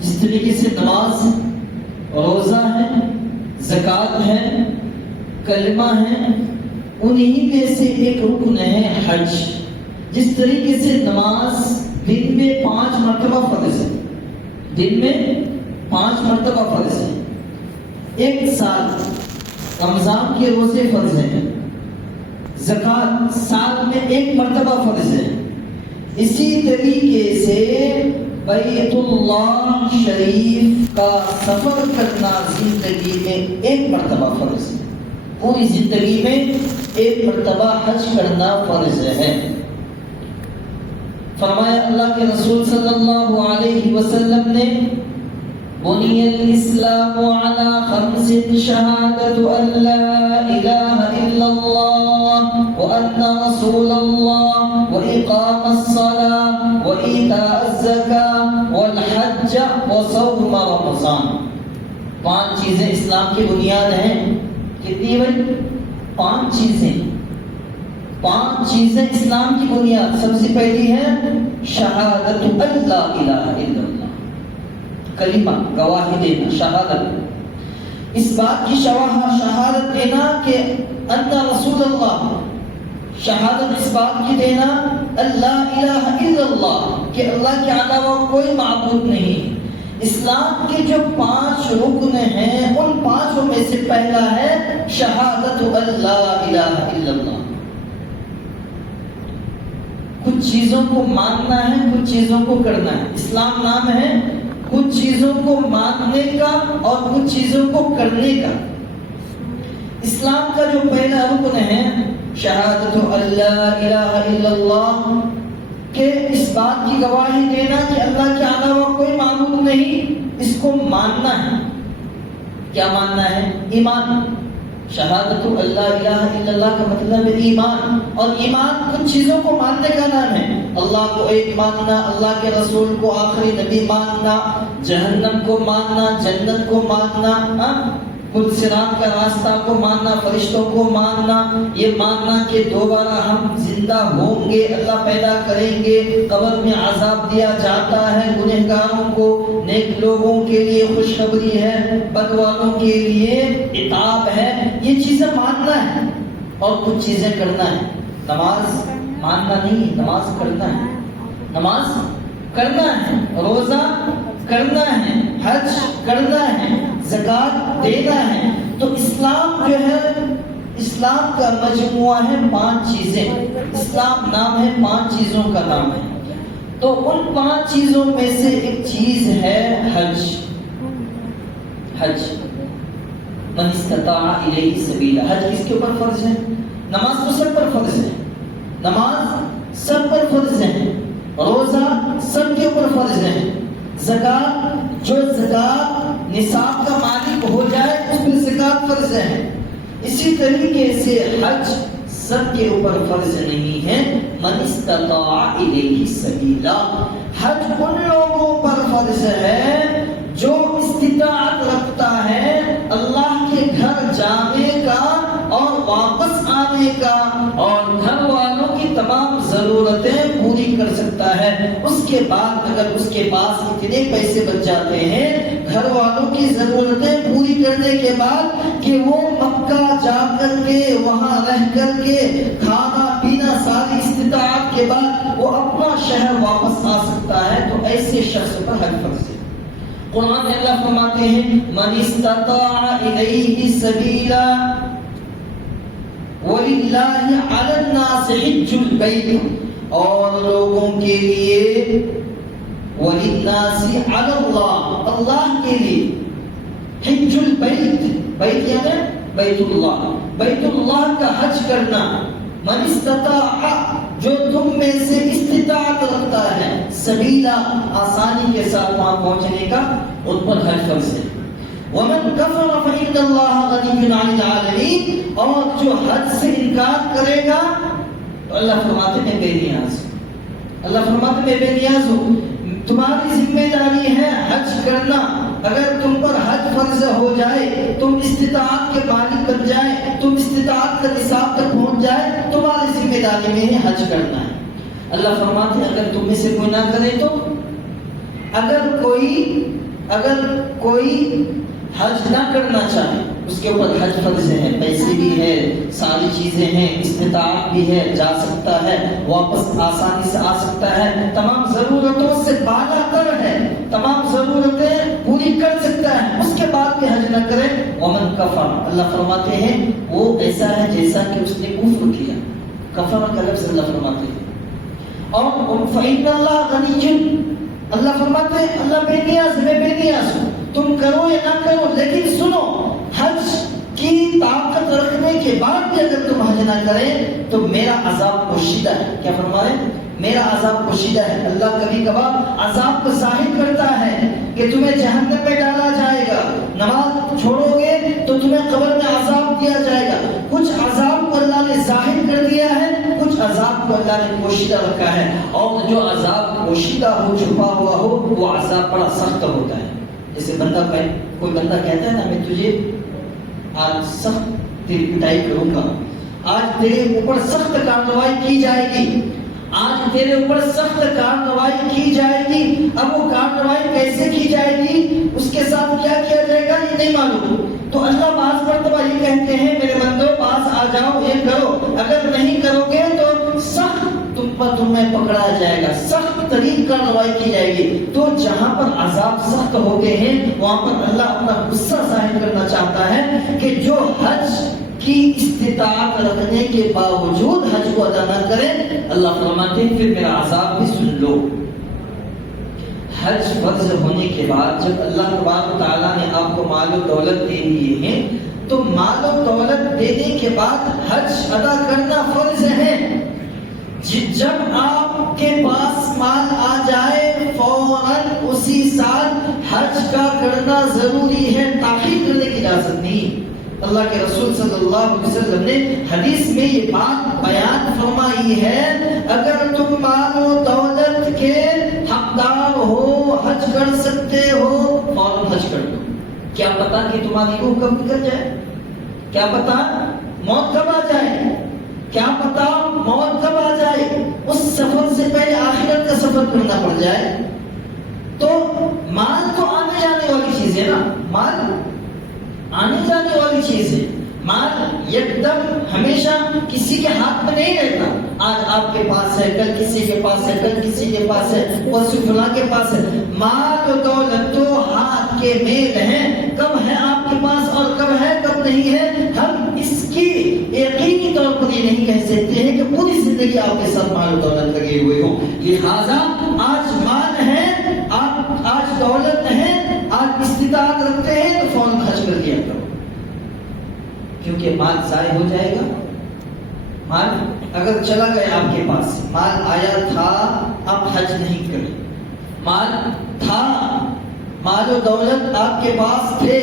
جس طریقے سے نماز، روزہ ہے، زکوٰۃ ہے، کلمہ ہے، انہی میں سے ایک رکن ہے حج۔ جس طریقے سے نماز دن میں 5 مرتبہ فرض ہے، دن میں 5 مرتبہ فرض ہے، ایک سال رمضان کے روزے فرض ہیں، زکوٰۃ سال میں 1 مرتبہ فرض ہے، اسی طریقے سے بیت اللہ شریف کا سفر کرنا زندگی میں 1 مرتبہ فرض ہے، پوری زندگی میں 1 مرتبہ حج کرنا فرض ہے۔ فرمایا اللہ کے رسول صلی اللہ علیہ وسلم نے بنی الاسلام علی 5 شہادت ان لا الہ الا اللہ وان رسول اللہ واقام الصلاة وایتاء الزکاة والحج وصوم رمضان۔ 5 چیزیں اسلام کی بنیاد ہیں۔ کتنی بھائی؟ 5 چیزیں، 5 چیزیں اسلام کی بنیاد۔ سب سے پہلی ہے شہادت ان لا الہ الا اللہ، کلمہ گواہی دینا، شہادت، اس بات کی شہادت دینا کہ ان رسول اللہ، شہادت اس بات کی دینا اللہ الہ الا اللہ کہ اللہ کے علاوہ کوئی معبود نہیں۔ اسلام کے جو 5 رکن ہیں ان 5 میں سے پہلا ہے شہادت اللہ الہ الا اللہ۔ کچھ چیزوں کو ماننا ہے، کچھ چیزوں کو کرنا ہے۔ اسلام نام ہے کچھ چیزوں کو ماننے کا اور کچھ چیزوں کو کرنے کا۔ اسلام کا جو پہلا رکن ہے شہادت اللہ الہ الا اللہ کہ اس بات کی گواہی دینا کہ اللہ کے علاوہ کوئی معبود نہیں، اس کو ماننا ہے۔ کیا ماننا ہے؟ ایمان۔ شہادت اللہ الہ الا اللہ کا مطلب ہے ایمان، اور ایمان کچھ چیزوں کو ماننے کا نام ہے۔ اللہ کو ایک ماننا، اللہ کے رسول کو آخری نبی ماننا، جہنم کو ماننا، جنت کو ماننا، خود صراط کا راستہ کو ماننا، فرشتوں کو ماننا، یہ ماننا کہ دوبارہ ہم زندہ ہوں گے، اللہ پیدا کریں گے، قبر میں عذاب دیا جاتا ہے گنہگاروں کو، نیک لوگوں کے لیے خوشخبری ہے، بد والوں کے لیے عتاب ہے۔ یہ چیزیں ماننا ہے اور کچھ چیزیں کرنا ہے۔ نماز ماننا نہیں، نماز کرنا ہے، نماز کرنا ہے، روزہ کرنا ہے، حج کرنا ہے، زکوٰۃ دینا ہے۔ تو اسلام جو ہے، اسلام کا مجموعہ ہے 5 چیزیں۔ اسلام نام ہے 5 چیزوں کا نام ہے۔ تو ان 5 چیزوں میں سے ایک چیز ہے حج۔ حج من استطاع الیہ سبیلا، حج کس کے اوپر فرض ہے؟ نماز تو سب پر فرض ہے، نماز سب پر فرض ہے، روزہ سب کے اوپر فرض ہے، زکوٰۃ جو زکوٰۃ نصاب کا مالک ہو جائے اس پر زکوٰۃ فرض ہے۔ اسی طریقے سے حج سب کے اوپر فرض نہیں ہے، من استطاع الیہ سبیلا، حج ان لوگوں پر فرض ہے جو استطاعت رکھتا ہے اللہ کے گھر جانے کا اور واپس آنے کا اور گھر والوں کی تمام ضرورتیں پوری کر سکتا ہے۔ اس کے بعد اگر اس کے پاس اتنے پیسے بچ جاتے ہیں گھر والوں کی ضرورتیں پوری کرنے کے بعد کہ وہ مکہ جا کر کے وہاں رہ کر کے کھانا پینا ساری استطاعت کے بعد وہ اپنا شہر واپس آ سکتا ہے، تو ایسے شخص پر حج فرض ہے۔ قرآن میں اللہ فرماتے ہیں من استطاع الیہ سبیلا وَلِلَّهِ عَلَى النَّاسِ حِجُّ الْبَيْتِ، اور لوگوں کے لیے وَلِلنَّاسِ عَلَى اللَّهِ، اللہ کے لیے حج البیت، بیت یعنی بیت اللہ، بیت اللہ کا حج کرنا، من استطاع جو تم میں سے استطاعت رکھتا ہے، سبیلا آسانی کے ساتھ وہاں پہنچنے کا، ان پر حج فرض ہے۔ ومن کفر فإن اللہ غنی عن العالمین، اور جو حج سے انکار کرے گا تو اللہ فرماتے میں بے نیاز ہوں، اللہ فرماتے میں بے نیاز ہوں، تمہاری ذمہ داری ہے حج کرنا، اگر تم پر حج فرض ہو جائے، تم استطاعت کے مالک بن جائے، تم استطاعت کا نصاب تک پہنچ جائے، تمہاری ذمہ داری میں ہے حج کرنا ہے۔ اللہ فرماتے ہیں اگر تم میں سے کوئی نہ کرے تو اگر کوئی حج نہ کرنا چاہے، اس کے اوپر حج فرض ہے، پیسے بھی ہے، ساری چیزیں ہیں، استطاعت بھی ہے، جا سکتا ہے، واپس آسانی سے آ سکتا ہے، تمام ضرورتوں سے بالا تر ہے، تمام ضرورتیں پوری کر سکتا ہے، اس کے بعد بھی حج نہ کرے، ومن کفر، اللہ فرماتے ہیں وہ ایسا ہے جیسا کہ اس نے کفر کیا. کفر کا لفظ اللہ فرماتے ہیں. اور فإن اللہ غنی، اللہ فرماتے ہیں اللہ بے نیاز، میں بے نیاز ہوں، تم کرو یا نہ کرو، لیکن سنو حج کی طاقت رکھنے کے بعد بھی اگر تم حج نہ کریں تو میرا عذاب پوشیدہ ہے. کیا فرمائے؟ میرا عذاب پوشیدہ ہے. اللہ کبھی کبھار عذاب کو ظاہر کرتا ہے کہ تمہیں جہنم میں ڈالا جائے گا، نماز چھوڑو گے تو تمہیں قبر میں عذاب دیا جائے گا. کچھ عذاب کو اللہ نے ظاہر کر دیا ہے، کچھ عذاب کو اللہ نے پوشیدہ رکھا ہے. اور جو عذاب پوشیدہ ہو، چھپا ہوا ہو، وہ عذاب بڑا سخت ہوتا ہے. جیسے کوئی بندہ کہتا ہے نا میں تجھے آج سخت تیری پٹائی کروں گا، آج تیرے اوپر سخت کارروائی کی جائے گی، آج تیرے اوپر سخت کارروائی کی جائے گی. اب وہ کارروائی کیسے کی جائے گی، اس کے ساتھ کیا کیا جائے گا یہ نہیں معلوم. تو اللہ بعض مرتبہ یہ کہتے ہیں میرے بندو پاس آ جاؤ، یہ کرو، اگر نہیں کرو گے تو سخت تمہیں پکڑا جائے گا، سخت ترین کارروائی کی جائے گی. تو جہاں پر عذاب سخت ہوتے ہیں وہاں پر اللہ اپنا غصہ ظاہر کرنا چاہتا ہے کہ جو حج کی استطاعت رکھنے کے باوجود حج کو ادا نہ کریں، اللہ فرماتے ہیں پھر میرا عذاب بھی سن لو. حج فرض ہونے کے بعد جب اللہ تبارک و تعالیٰ نے آپ کو مال و دولت دے دیے ہیں تو مال و دولت دینے کے بعد حج ادا کرنا فرض ہے. جب آپ کے پاس مال آ جائے فوراً اسی سال حج کا کرنا ضروری ہے، تاخیر کرنے کی اجازت نہیں. اللہ کے رسول صلی اللہ علیہ وسلم نے حدیث میں یہ بات بیان فرمائی ہے اگر تم مال و دولت کے حقدار ہو، حج کر سکتے ہو، فوراً حج کر دو. کیا پتا کہ تمہاری روح کب نکل جائے، کیا پتا موت کب آ جائے، کیا پتا موت کب آ جائے، اس سفر سے پہلے آخرت کا سفر کرنا پڑ جائے. تو مال تو آنے جانے والی چیز ہے نا، مال آنے جانے والی چیز ہے. مال ایک دم ہمیشہ کسی کے ہاتھ میں نہیں رہتا. آج آپ کے پاس ہے، کل کسی کے پاس ہے، کل کسی کے پاس ہے، پرسوں فلاں کے پاس ہے. مال و دولت تو ہاتھ کے میل ہیں، کب ہے آپ کے پاس اور کب ہے کب نہیں ہے ہم اس کی یقینی طور پر یہ نہیں کہہ سکتے ہیں کہ پوری زندگی آپ کے ساتھ مال و دولت لگے ہوئے ہو. لہذا آج مال ہے، آپ آج دولت ہے، آج استطاعت رکھتے ہیں تو فوراً خرچ کر دیا کرو، کیونکہ مال ضائع ہو جائے گا. مال اگر چلا گیا آپ کے پاس، مال آیا تھا آپ حج نہیں کریں، مال تھا، مال و دولت آپ کے پاس تھے،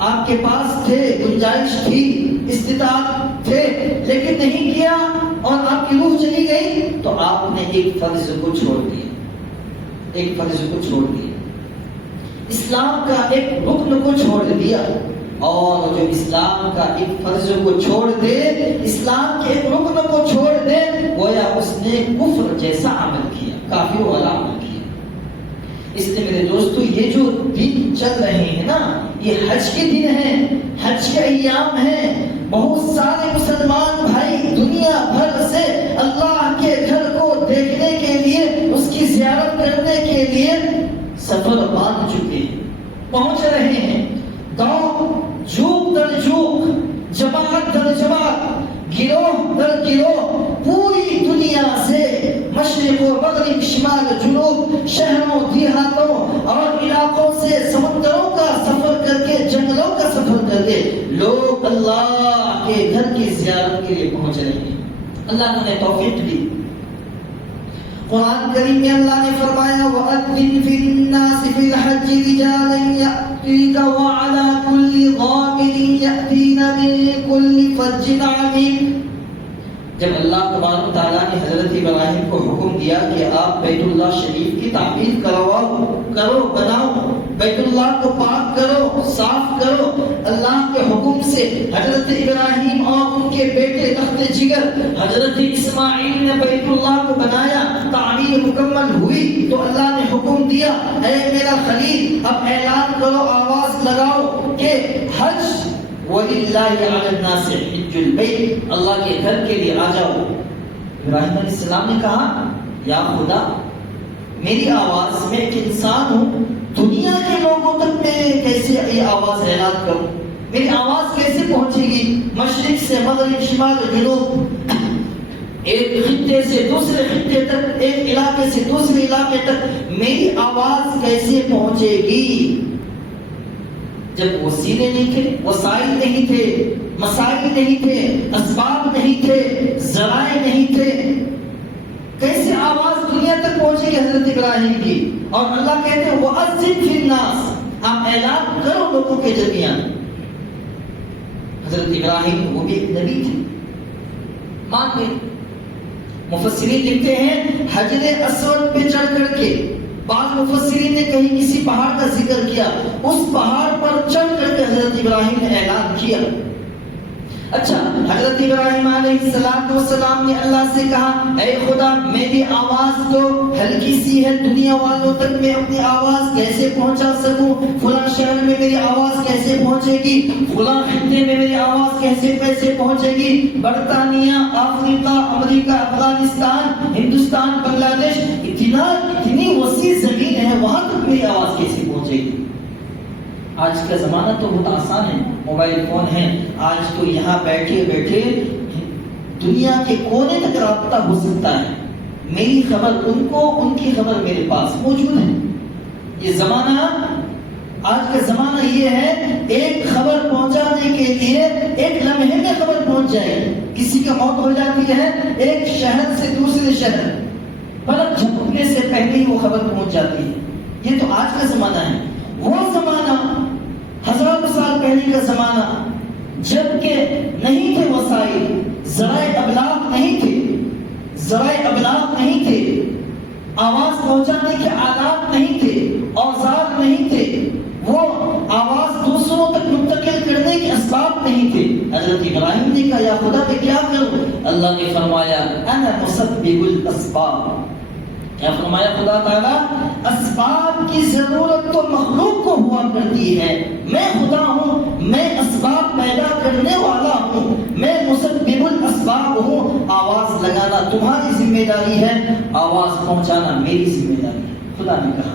آپ کے پاس تھے، گنجائش تھی، استطاعت تھے، لیکن نہیں کیا اور آپ کی روح چلی گئی تو آپ نے ایک فرض کو چھوڑ دیا، ایک فرض کو چھوڑ دیا، اسلام کا ایک رکن کو چھوڑ دیا. اور جو اسلام کا ایک فرض کو چھوڑ دے، اسلام کے ایک رکن کو چھوڑ دے، گویا اس نے کفر جیسا عمل کیا، کافر والا عمل کیا. اس لیے میرے دوستو یہ جو دن چل رہے ہیں نا، یہ حج کے دن ہیں، حج کے ایام ہیں. بہت سارے مسلمان بھائی دنیا بھر سے اللہ کے گھر کو دیکھنے کے لیے، اس کی زیارت کرنے کے لیے سفر باندھ چکے ہیں، پہنچ رہے ہیں. گاؤں جھوک در جھوک، جماعت در جماعت، گروہ در گروہ، پوری دنیا سے مشرق و مغرب، شمال جنوب، شہروں دیہاتوں اور علاقوں سے سمندروں کا سفر کر کے، جنگلوں کا سفر کر کے لوگ اللہ کے گھر کی زیارت کے لیے پہنچ رہے ہیں. اللہ نے توفیق دی. قرآن کریم میں اللہ نے فرمایا وَأَذِّنْ فِي النَّاسِ فِي الْحَجِّ رِجَالًا يَأْتُوكَ وَعَلَى كُلِّ ضَامِرٍ يَأْتِينَ مِن كُلِّ فَجٍّ عَمِيقٍ. جب اللہ تبارک و تعالیٰ نے حضرت ابراہیم کو حکم دیا کہ آپ بیت اللہ شریف کی تعمیر کرو، بناؤ، بیت اللہ کو پاک کرو، صاف کرو، اللہ کے حکم سے حضرت ابراہیم اور ان کے بیٹے تخت جگر حضرت اسماعیل نے بیت اللہ کو بنایا، تعمیر تیاری مکمل ہوئی تو اللہ نے حکم دیا اے میرا خلیل اب اعلان کرو آواز لگاؤ کہ حج وَلِلَّهِ عَلَى النَّاسِ حِجُّ الْبَيْتِ اللہ کے گھر کے لیے آ جاؤ. ابراہیم علیہ السلام نے کہا یا خدا میری آواز میں ایک انسان ہوں دنیا کے لوگوں تک میں کیسے یہ آواز اعلان کروں میری آواز کیسے پہنچے گی مشرق سے مغرب شمال جنوب ایک خطے سے دوسرے خطے تک ایک علاقے سے دوسرے علاقے تک میری آواز کیسے پہنچے گی جب وسیلے نہیں تھے وسائل نہیں تھے مسائل نہیں تھے اسباب نہیں تھے ذرائع نہیں تھے کیسے آواز دنیا تک پہنچے گی حضرت ابراہیم کی اور اللہ کہتے ہیں وَأَذِّن فِي النَّاسِ آپ اعلان کرو لوگوں کے درمیان حضرت ابراہیم وہ بھی ایک نبی تھے مان گئے مفسرین لکھتے ہیں حجر اسود پہ چڑھ کر کے بعض مفسرین نے کہیں کسی پہاڑ کا ذکر کیا اس پہاڑ پر چڑھ کر کے حضرت ابراہیم نے اعلان کیا اچھا حضرت ابراہیم علیہ السلام نے اللہ سے کہا اے خدا میری آواز تو ہلکی سی ہے دنیا والوں تک میں اپنی آواز کیسے پہنچا سکوں فلاں شہر میں میری آواز کیسے پہنچے گی فلاں خطے میں میری آواز کیسے پہنچے گی برطانیہ افریقہ امریکہ افغانستان ہندوستان بنگلہ دیش اتنی وسیع زمین ہے وہاں تک میری آواز کیسے پہنچے گی آج کا زمانہ تو بہت آسان ہے موبائل فون ہے آج تو یہاں بیٹھے بیٹھے دنیا کے کونے تک رابطہ ہو سکتا ہے میری خبر ان کو ان کی خبر میرے پاس موجود ہے یہ زمانہ آج کا زمانہ یہ ہے ایک خبر پہنچانے کے لیے ایک لمحے میں خبر پہنچ جائے کسی کا موت ہو جاتی ہے ایک شہر سے دوسرے شہر پلک جھپکنے سے پہلے ہی وہ خبر پہنچ جاتی ہے یہ تو آج کا زمانہ ہے وہ زمانہ ہزاروں سال پہلے کا زمانہ جب کہ نہیں تھے وسائل ذرائع ابلاغ نہیں تھے آواز پہنچانے کے آلات نہیں تھے اوزار نہیں تھے وہ آواز دوسروں تک منتقل کرنے کے اسباب نہیں تھے حضرت ابراہیم نے کہا یا خدا میں کیا کروں اللہ نے فرمایا انا مسبب الاسباب کیا فرمایا خدا تعالیٰ اسباب کی ضرورت تو مخلوق کو ہوا کرتی ہے میں خدا ہوں میں اسباب پیدا کرنے والا ہوں میں مسبب الاسباب ہوں آواز لگانا تمہاری ذمہ داری ہے آواز پہنچانا میری ذمہ داری ہے خدا نے کہا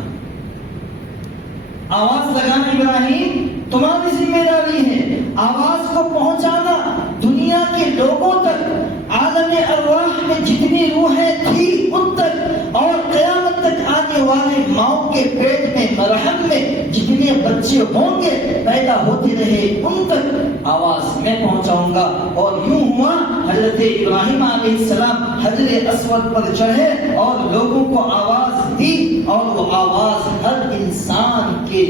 آواز لگانا ابراہیم تمہاری ذمہ داری ہے آواز کو پہنچانا دنیا کے لوگوں تک عالم ارواح میں جتنی روحیں تھی ان تک اور قیامت تک آنے والے ماؤں کے پیٹ میں مرحم میں جتنے بچے ہوں گے پیدا ہوتے رہے ان تک آواز میں پہنچاؤں گا اور یوں ہوا حضرت ابراہیم علیہ السلام حجر اسود پر چڑھے اور لوگوں کو آواز دی اور وہ آواز ہر انسان کے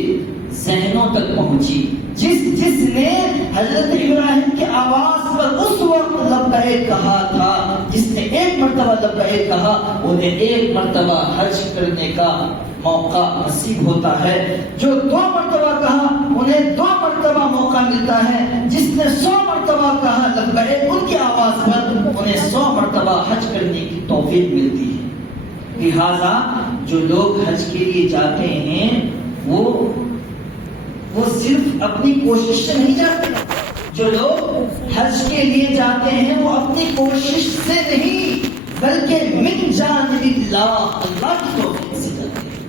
ذہنوں تک پہنچی جس نے حضرت ابراہیم کی آواز پر اس وقت لبیک کہا تھا جس نے ایک مرتبہ لبیک کہا انہیں ایک مرتبہ حج کرنے کا موقع نصیب ہوتا ہے جو 2 مرتبہ کہا انہیں 2 مرتبہ موقع ملتا ہے جس نے 100 مرتبہ کہا لبیک ان کی آواز پر انہیں 100 مرتبہ حج کرنے کی توفیق ملتی ہے لہذا جو لوگ حج کے لیے جاتے ہیں وہ صرف اپنی کوشش سے نہیں جاتے جو لوگ حج کے لیے جاتے ہیں وہ اپنی کوشش سے نہیں بلکہ من جانب اللہ کی توفیق سے جاتے ہیں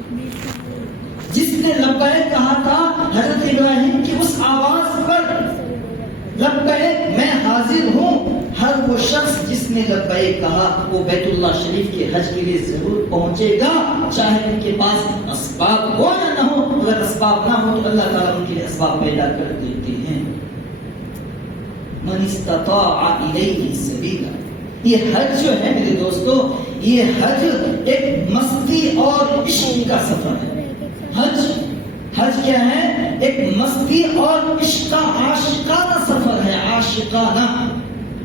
جس نے لبیک کہا تھا حضرت ابراہیم کی اس آواز پر لبیک میں حاضر ہوں ہر وہ شخص جس نے لبیک کہا وہ بیت اللہ شریف کے حج کے لیے ضرور پہنچے گا چاہے ان کے پاس اسباب ہو یا نہ ہو اگر اسباب نہ ہو تو اللہ تعالیٰ ان کے لیے اسباب پیدا کر دیتے ہیں من استطاع الیہ سبیلا یہ حج جو ہے میرے دوستو یہ حج ایک مستی اور عشق کا سفر ہے حج کیا ہے ایک مستی اور عشق کا عاشقانہ سفر ہے عاشقانہ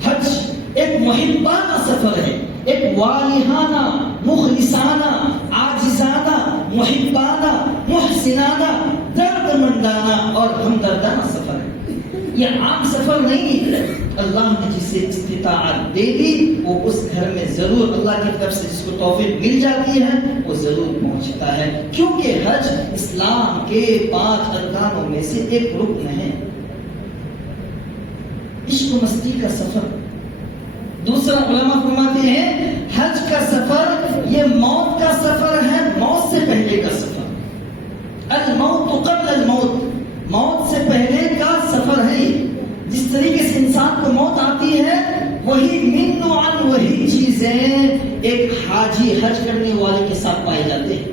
حج ایک محبانہ سفر ہے ایک والہانہ مخلصانہ عاجزانہ محبانہ محسنانہ درد مندانہ اور ہمدردانہ سفر ہے یہ عام سفر نہیں ہے. اللہ نے جسے استطاعت دے دی وہ اس گھر میں ضرور اللہ کی طرف سے جس کو توفیق مل جاتی ہے وہ ضرور پہنچتا ہے، کیونکہ حج اسلام کے 5 ارکانوں میں سے ایک رکن ہے. عشق و مستی کا سفر. دوسرا علماء فرماتے ہیں حج کا سفر یہ موت کا سفر ہے، موت سے پہلے کا سفر. الموت قبل الموت، موت سے پہلے کا سفر ہے. جس طریقے سے انسان کو موت آتی ہے وہی من و عن وہی چیزیں ایک حاجی حج کرنے والے کے ساتھ پائے جاتے ہیں.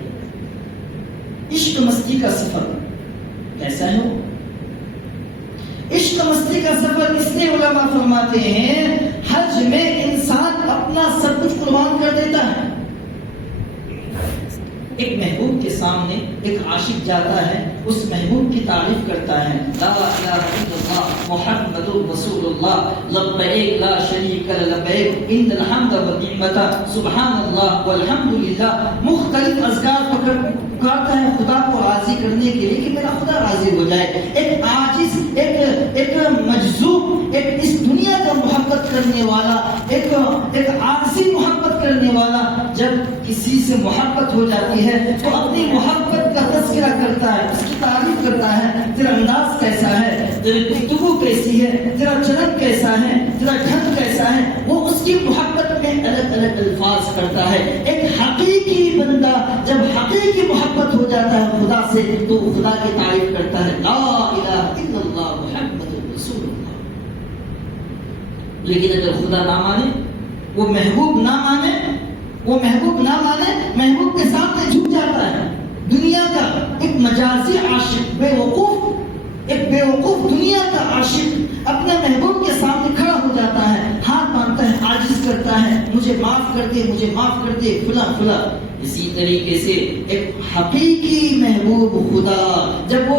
عشق مستی کا سفر کیسا ہے وہ؟ عشق مستی کا سفر اس لیے علماء فرماتے ہیں حج میں انسان اپنا سب کچھ قربان کر دیتا ہے. ایک محبوب کے سامنے ایک عاشق جاتا ہے، اس محبوب کی تعریف کرتا ہے، لا الہ الا اللہ محمد رسول اللہ لبیک لا شریک لبیک ان الحمد والنعمت سبحان اللہ والحمد للہ. مختلف اذکار پکارتا ہے خدا کو راضی کرنے کے لیے کہ میرا خدا راضی ہو جائے. ایک عاجز، ایک مجذوب، ایک اس دنیا کا محبت کرنے والا، ایک عارضی محبت کرنے والا جب کسی سے محبت ہو جاتی ہے تو اپنی محبت کا تذکرہ کرتا ہے، اس کی تعریف کرتا ہے. تیرا انداز کیسا ہے، تیری گفتگو کیسی ہے، تیرا چلن کیسا ہے، تیرا ڈھنگ کیسا ہے، وہ اس کی محبت میں الگ الگ الفاظ کرتا ہے. ایک حقیقی بندہ جب حقیقی محبت ہو جاتا ہے خدا سے تو خدا کی تعریف کرتا ہے، لا الہ الا اللہ محمد رسول اللہ. لیکن اگر خدا نہ مانے، وہ محبوب نہ مانے، وہ محبوب نہ مانے، محبوب کے سامنے جھک جاتا ہے. دنیا کا ایک مجازی عاشق، بے وقوف، ایک بے وقوف دنیا کا عاشق اپنے محبوب کے سامنے کھڑا ہو جاتا ہے، ہاتھ مانگتا ہے، عاجز کرتا ہے، مجھے معاف کر دے، مجھے معاف کر دے فلاں فلاں. اسی طریقے سے ایک حقیقی محبوب خدا جب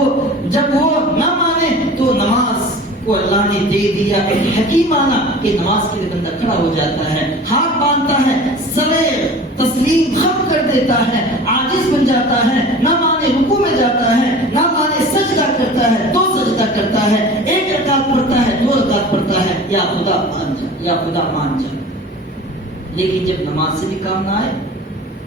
وہ نہ مانے تو نماز کو اللہ نے دے دیا ایک حکیمانہ کہ نماز کے لیے بندہ کھڑا ہو جاتا ہے، ہاتھ باندھتا ہے، سرے تسلیم خم کر دیتا ہے، عاجز بن جاتا ہے. نہ مانے رکوع میں جاتا ہے، نہ مانے سجدہ کرتا ہے، 2 سجدہ کرتا ہے، 1 رکعت پڑھتا ہے، 2 رکعت پڑھتا ہے، یا خدا مان جا، یا خدا مان جا. لیکن جب نماز سے بھی کام نہ آئے،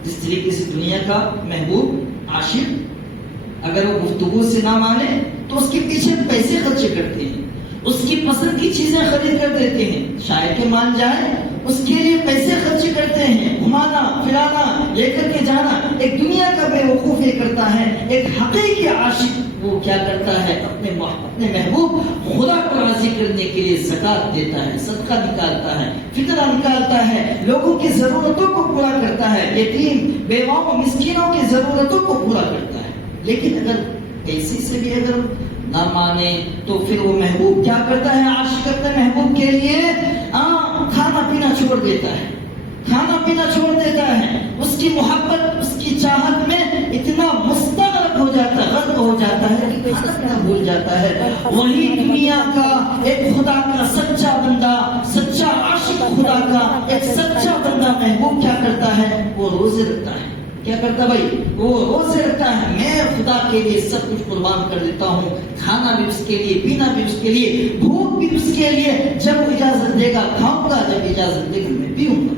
جس طریقے سے دنیا کا محبوب عاشق اگر وہ گفتگو سے نہ مانے تو اس کے پیچھے پیسے خرچے کرتے ہیں، اس کی پسند کی چیزیں خرید کر دیتے ہیں. شاید کہ مان جائے اس کے لیے پیسے خرچ کرتے ہیں، گھمانا پھرانا، لے کر کے جانا. ایک دنیا کا بے وقوف یہ کرتا ہے. ایک حقیقی عاشق وہ کیا کرتا ہے، اپنے محبوب خدا کو راضی کرنے کے لیے زکات دیتا ہے، صدقہ نکالتا ہے، فطرہ نکالتا ہے، لوگوں کی ضرورتوں کو پورا کرتا ہے، یتیم بیواؤں مسکینوں کی ضرورتوں کو پورا کرتا ہے. لیکن اگر پیسے سے بھی اگر نہ مانے تو پھر وہ محبوب کیا کرتا ہے، عاشق اپنے محبوب کے لیے کھانا پینا چھوڑ دیتا ہے، کھانا پینا چھوڑ دیتا ہے. اس کی محبت، اس کی چاہت میں اتنا مستغرق ہو جاتا ہے، غرق ہو جاتا ہے کہ کھانا پینا بھول جاتا ہے. وہی دنیا کا ایک خدا کا سچا بندہ، سچا عاشق خدا کا ایک سچا بندہ محبوب کیا کرتا ہے، وہ روزے رکھتا ہے. کیا کرتا بھائی، وہ روزے رکھتا ہے. میں خدا کے لیے سب کچھ قربان کر دیتا ہوں، کھانا بھی اس کے لیے، پینا بھی اس کے لیے، بھوک بھی اس کے لیے. جب وہ اجازت دے گا کھاؤں گا، جب اجازت دے گا میں پیوں گا.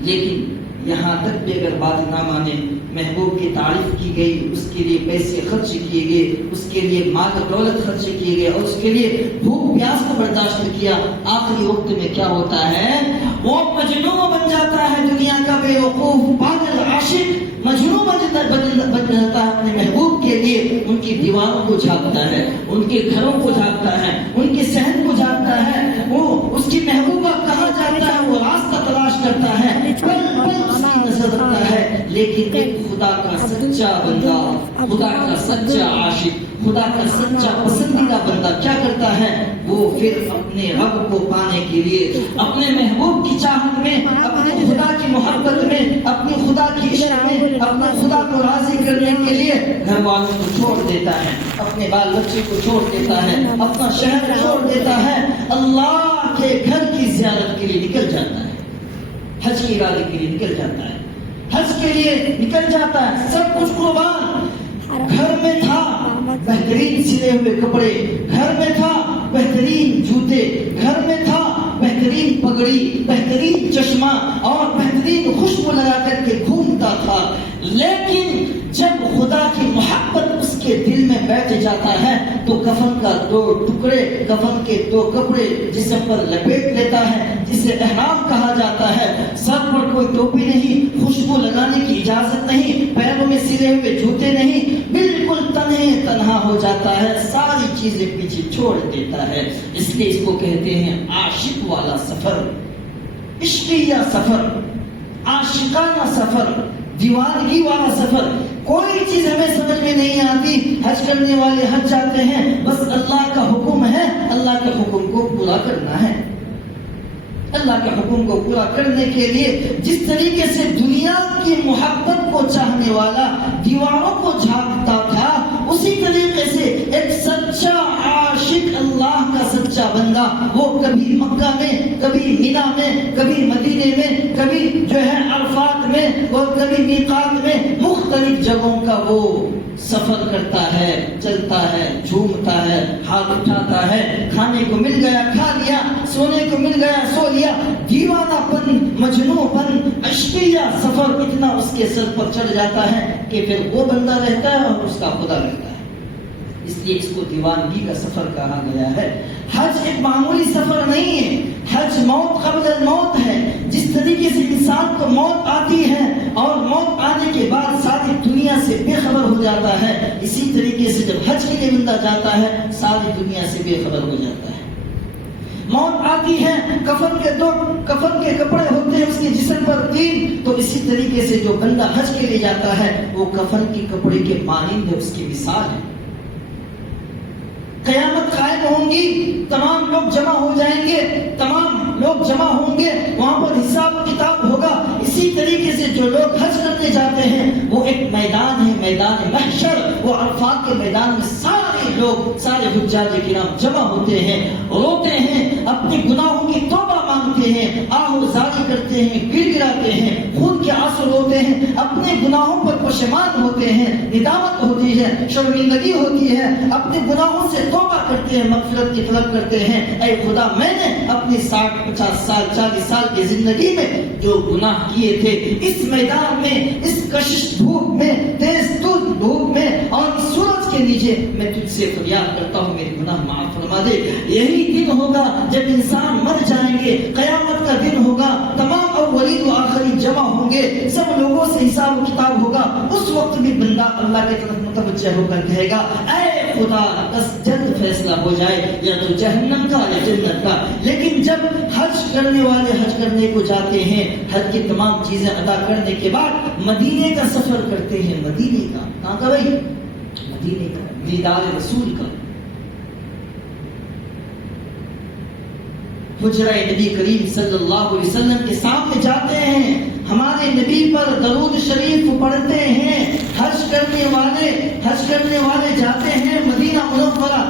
لیکن یہاں تک بھی اگر بات نہ مانے، محبوب کی تعریف کی گئی، اس کے لیے پیسے خرچ کیے گئے، اس کے لیے مال دولت خرچ کیے گئے اور اس کے لیے بھوک پیاس کو برداشت کیا، آخری وقت میں کیا ہوتا ہے، وہ مجنون بن جاتا ہے. دنیا کا بے وقوف پاگل عاشق مجنون بن جاتا ہے اپنے محبوب کے لیے. ان کی دیواروں کو جھانکتا ہے، ان کے گھروں کو جھانکتا ہے، ان کے صحن کو جھانکتا ہے. وہ اس کی محبوبہ کہاں جاتا ہے وہ راستہ تلاش کرتا ہے، پل پل اس کی نظر رکھتا ہے. لیکن ایک خدا کا سچا بندہ، خدا کا سچا عاشق، خدا کا سچا پسندیدہ بندہ کیا کرتا ہے، وہ پھر اپنے رب کو پانے کے لیے، اپنے محبوب کی چاہت میں، اپنے خدا کی محبت میں، اپنے خدا کی عشق میں، اپنے خدا کو راضی کرنے کے لیے گھر والوں کو چھوڑ دیتا ہے، اپنے بال بچے کو چھوڑ دیتا ہے، اپنا شہر چھوڑ دیتا ہے، اللہ کے گھر کی زیارت کے لیے نکل جاتا ہے، حج کے ارادے کے لیے نکل جاتا ہے، حج کے لیے نکل جاتا ہے. سب کچھ قربان، گھر میں تھا بہترین سلے ہوئے کپڑے، گھر میں تھا بہترین جوتے، گھر میں تھا بہترین پگڑی، بہترین چشمہ اور بہترین خوشبو لگا کر کے گھومتا تھا. لیکن جب خدا کی محبت اس کے دل میں بیٹھ جاتا ہے تو کفن کا 2 ٹکڑے، کفن کے 2 کپڑے جسم پر لپیٹ لیتا ہے، جسے احرام کہا جاتا ہے. سر پر کوئی ٹوپی نہیں، خوشبو لگانے کی اجازت نہیں، پیروں میں سلے ہوئے جوتے نہیں، بالکل تنہا ہو جاتا ہے، ساری چیزیں پیچھے چھوڑ دیتا ہے. اس لیے اس کو کہتے ہیں عاشق والا سفر، عشقیہ سفر، عاشقانہ سفر، دیوانگی والا سفر. کوئی چیز ہمیں سمجھ میں نہیں آتی. حج کرنے والے حج جاتے ہیں، بس اللہ کا حکم ہے، اللہ کے حکم کو پورا کرنا ہے. اللہ کے حکم کو پورا کرنے کے لیے جس طریقے سے دنیا کی محبت کو چاہنے والا دیواروں کو جھانکتا تھا، اسی طریقے سے ایک سچا عاشق، اللہ کا سچا بندہ، وہ کبھی مکہ میں، کبھی مینا میں، کبھی مدینے میں، کبھی جو ہے عرفات میں اور کبھی میقات میں، مختلف جگہوں کا وہ سفر کرتا ہے، چلتا ہے، جھومتا ہے، ہاتھ اٹھاتا ہے، کھانے کو مل گیا کھا لیا، سونے کو مل گیا سو لیا. دیوانہ پن، مجنون پن، عشقیہ سفر اتنا اس کے سر پر چڑھ جاتا ہے کہ پھر وہ بندہ رہتا ہے اور اس کا خدا رہتا ہے. اس لیے اس کو دیوانگی کا سفر کہا گیا ہے. حج ایک معمولی سفر نہیں ہے، حج موت قبل الموت ہے. جس طریقے سے انسان کو موت آتی ہے اور موت آنے کے بعد ساری دنیا سے بے خبر ہو جاتا ہے، اسی طریقے سے جب حج کے لیے بندہ جاتا ہے ساری دنیا سے بے خبر ہو جاتا ہے. موت آتی ہے، کفن کے 2 کفن کے کپڑے ہوتے ہیں اس کے جسم پر 3، تو اسی طریقے سے جو بندہ حج کے لیے جاتا ہے وہ کفن کے کپڑے کے مانند اس کی مثال ہے. قیامت قائم ہوں گی، تمام لوگ جمع ہو جائیں گے، تمام لوگ جمع ہوں گے، وہاں پر حساب کتاب ہوگا. اسی طریقے سے جو لوگ حج کرنے جاتے ہیں وہ ایک میدان ہے، میدان محشر، وہ عرفات کے میدان میں سارے لوگ، سارے حجاج کرام جمع ہوتے ہیں، روتے ہیں، اپنے گناہوں کی توبہ مانگتے ہیں، آہ و زاری کرتے ہیں، گر گراتے ہیں، خون کے آنسو روتے ہیں، اپنے گناہوں پر پشیمان ہوتے ہیں، ندامت ہوتی ہے، شرمندگی ہوتی ہے، اپنے گناہوں سے توبہ کرتے ہیں، مغفرت کی طلب کرتے ہیں. اے خدا، میں نے اپنی 60 50 سال 40 سال کی زندگی میں جو گناہ کیے تھے، اس میدان میں، اس کشش دھوپ میں، تیز دھوپ میں اور سورج کے نیچے میں تجھ سے فریاد کرتا ہوں، میرے گناہ معاف فرما دے. یہی دن ہوگا جب انسان مر جائیں گے، قیامت کا دن ہوگا، تمام اولین و آخرین جمع ہوں گے، سب لوگوں سے حساب و کتاب ہوگا. اس وقت بھی بندہ اللہ کی طرف متوجہ ہو کر کہے گا، اے خدا، بس جلد فیصلہ ہو جائے، یا تو جہنم کا یا جنت کا. لیکن جب حج کرنے والے حج کرنے کو جاتے ہیں، حج کی تمام چیزیں ادا کرنے کے بعد مدینے کا سفر کرتے ہیں. مدینے کا کہاں کا بھائی؟ مدینے کا، دیدار رسول کا. حجرہ نبی کریم صلی اللہ علیہ وسلم کے سامنے جاتے ہیں، ہمارے نبی پر درود شریف پڑھتے ہیں. حج کرنے والے جاتے ہیں مدینہ منورہ.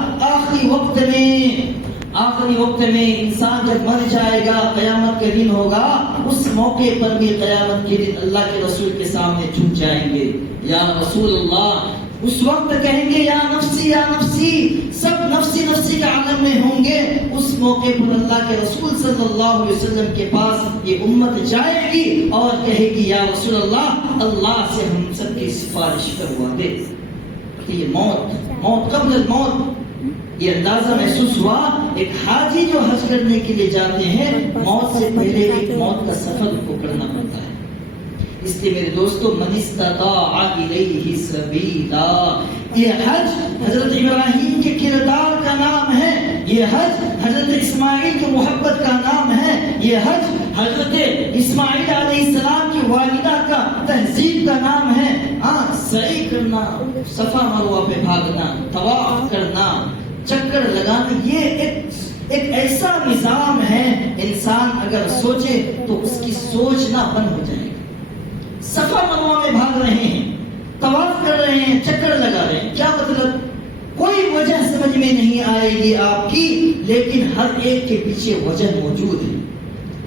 آخری وقت میں انسان جب مر جائے گا، قیامت کے دن ہوگا، اس موقع پر بھی قیامت کے دن اللہ کے رسول کے سامنے جھک جائیں گے، یا رسول اللہ. اس وقت کہیں گے، یا نفسی یا نفسی، سب نفسی نفسی کا عالم میں ہوں گے. اس موقع پر اللہ کے رسول صلی اللہ علیہ وسلم کے پاس یہ امت جائے گی اور کہے گی، یا رسول اللہ، اللہ سے ہم سب کی سفارش کروا دے. یہ موت قبل الموت، یہ اندازہ محسوس ہوا. ایک حاجی جو حج کرنے کے لیے جاتے ہیں، موت سے پہلے ایک موت کا سفر کو کرنا پڑتا ہے. اس لیے میرے دوستو، من استطاع الیہ سبیلا، یہ حج حضرت ابراہیم کے کردار کا نام ہے، یہ حج حضرت اسماعیل کی محبت کا نام ہے، یہ حج حضرت اسماعیل علیہ السلام کی والدہ کا تہذیب کا نام ہے. سعی کرنا، صفا مروہ پہ بھاگنا، طواف کرنا، چکر لگانا، یہ ایک ایسا نظام ہے، انسان اگر سوچے تو اس کی سوچنا بند ہو جائے گا. صفا مروہ میں بھاگ رہے ہیں، طواف کر رہے ہیں، چکر لگا رہے ہیں، کیا مطلب؟ کوئی وجہ سمجھ میں نہیں آئے گی آپ کی، لیکن ہر ایک کے پیچھے وجہ موجود ہے،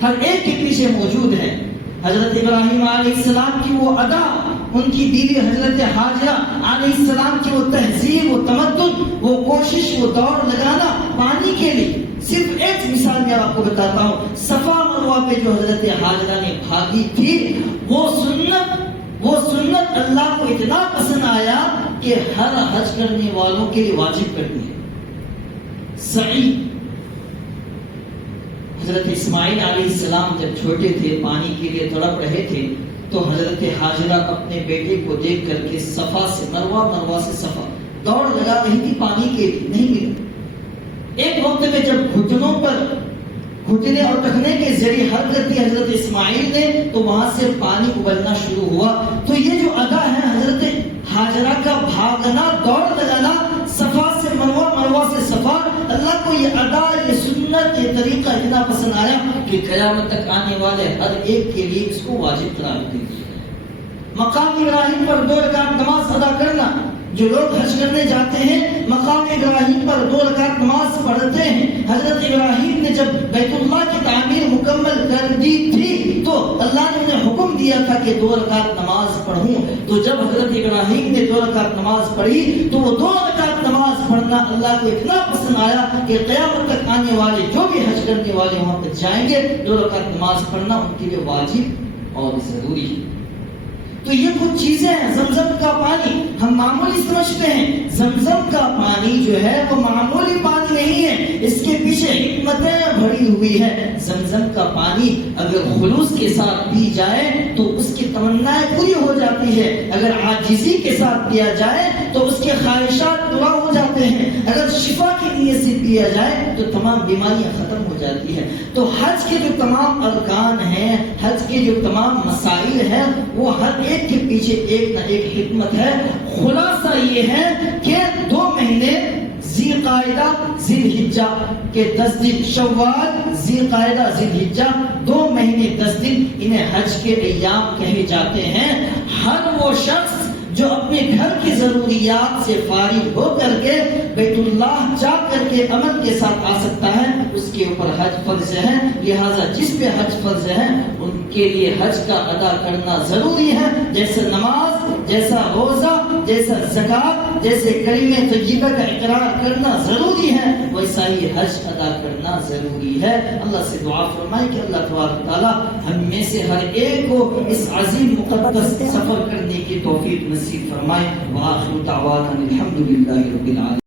ہر ایک کے پیچھے موجود ہے. حضرت ابراہیم علیہ السلام کی وہ ادا، ان کی بیوی حضرت حاجرہ علیہ السلام کی وہ تہذیب و تمدن، وہ دوڑ لگانا پانی کے لیے. صرف ایک مثال میں آپ کو بتاتا ہوں. صفا مروہ پہ جو حضرت حاجرہ نے بھاگی تھی وہ سنت اللہ کو اتنا پسند آیا کہ ہر حج کرنے والوں کے لیے واجب کر دی. سعی حضرت اسماعیل علیہ السلام جب چھوٹے تھے پانی کے لیے تڑپ رہے تھے تو حضرت حاجرہ اپنے بیٹے کو دیکھ کر کے صفا سے مروہ، مروہ سے صفا دوڑ لگا رہی تھی پانی کے لیے، نہیں ملا. ایک وقت میں جب گھٹنے اور ٹخنے کے ذریعے حل کر دیا حضرت اسماعیل نے تو وہاں سے پانی ابلنا شروع ہوا. تو یہ جو ادا ہے حضرت حاجرہ کا بھاگنا، دوڑ لگانا صفا سے مروہ، مروہ سے صفا، اللہ کو یہ ادا، یہ سنت، یہ طریقہ اتنا پسند آیا کہ قیامت تک آنے والے ہر ایک کے لیے اس کو واجب قرار دیا. مقام ابراہیم پر 2 رکعت نماز ادا کرنا، جو لوگ حج کرنے جاتے ہیں مقام ابراہیم پر 2 رکعت نماز پڑھتے ہیں. حضرت ابراہیم نے جب بیت اللہ کی تعمیر مکمل کر دی تھی تو اللہ نے انہیں حکم دیا تھا کہ 2 رکعت نماز پڑھوں. تو جب حضرت ابراہیم نے 2 رکعت نماز پڑھی تو وہ 2 رکعت نماز پڑھنا اللہ کو اتنا پسند آیا کہ قیامت تک آنے والے جو بھی حج کرنے والے وہاں پہ جائیں گے 2 رکعت نماز پڑھنا ان کے لیے واجب اور ضروری ہے. تو یہ کچھ چیزیں ہیں. زمزم کا پانی ہم معمولی سمجھتے ہیں، زمزم کا پانی جو ہے وہ معمولی پانی نہیں ہے، اس کے پیچھے حکمتیں بھری ہوئی ہے. زمزم کا پانی اگر خلوص کے ساتھ پی جائے تو اس کی تمنائیں پوری ہو جاتی ہے، اگر عاجزی کے ساتھ پیا جائے تو اس کے خواہشات پورا ہو جاتے ہیں، اگر شفا کی نیت سے پیا جائے تو تمام بیماریاں ختم ہو جاتی ہیں. تو حج کے جو تمام ارکان ہیں، حج کے جو تمام مسائل ہیں، وہ ہر ایک کے پیچھے ایک نہ ایک حکمت ہے. خلاصہ یہ ہے کہ 2 مہینے ذی قاعدہ ذی الحجہ کے 10 دن، شوال ذی قاعدہ ذی الحجہ 2 مہینے 10 دن، انہیں حج کے ایام کہے جاتے ہیں. ہر وہ شخص جو اپنے گھر کی ضروریات سے فارغ ہو کر کے بیت اللہ جا کر کے امن کے ساتھ آ سکتا ہے، اس کے اوپر حج فرض ہے. لہٰذا جس پہ حج فرض ہے ان کے لیے حج کا ادا کرنا ضروری ہے. جیسے نماز، جیسا روزہ، جیسا زکات، جیسے کلمہ طیبہ کا اقرار کرنا ضروری ہے، ویسا ہی حج ادا کرنا ضروری ہے. اللہ سے دعا فرمائے کہ اللہ تبارک تعالیٰ ہم میں سے ہر ایک کو اس عظیم مقدس سفر کرنے کی توفیق نصیب فرمائے. وآخر دعوانا الحمد للہ رب العالمین.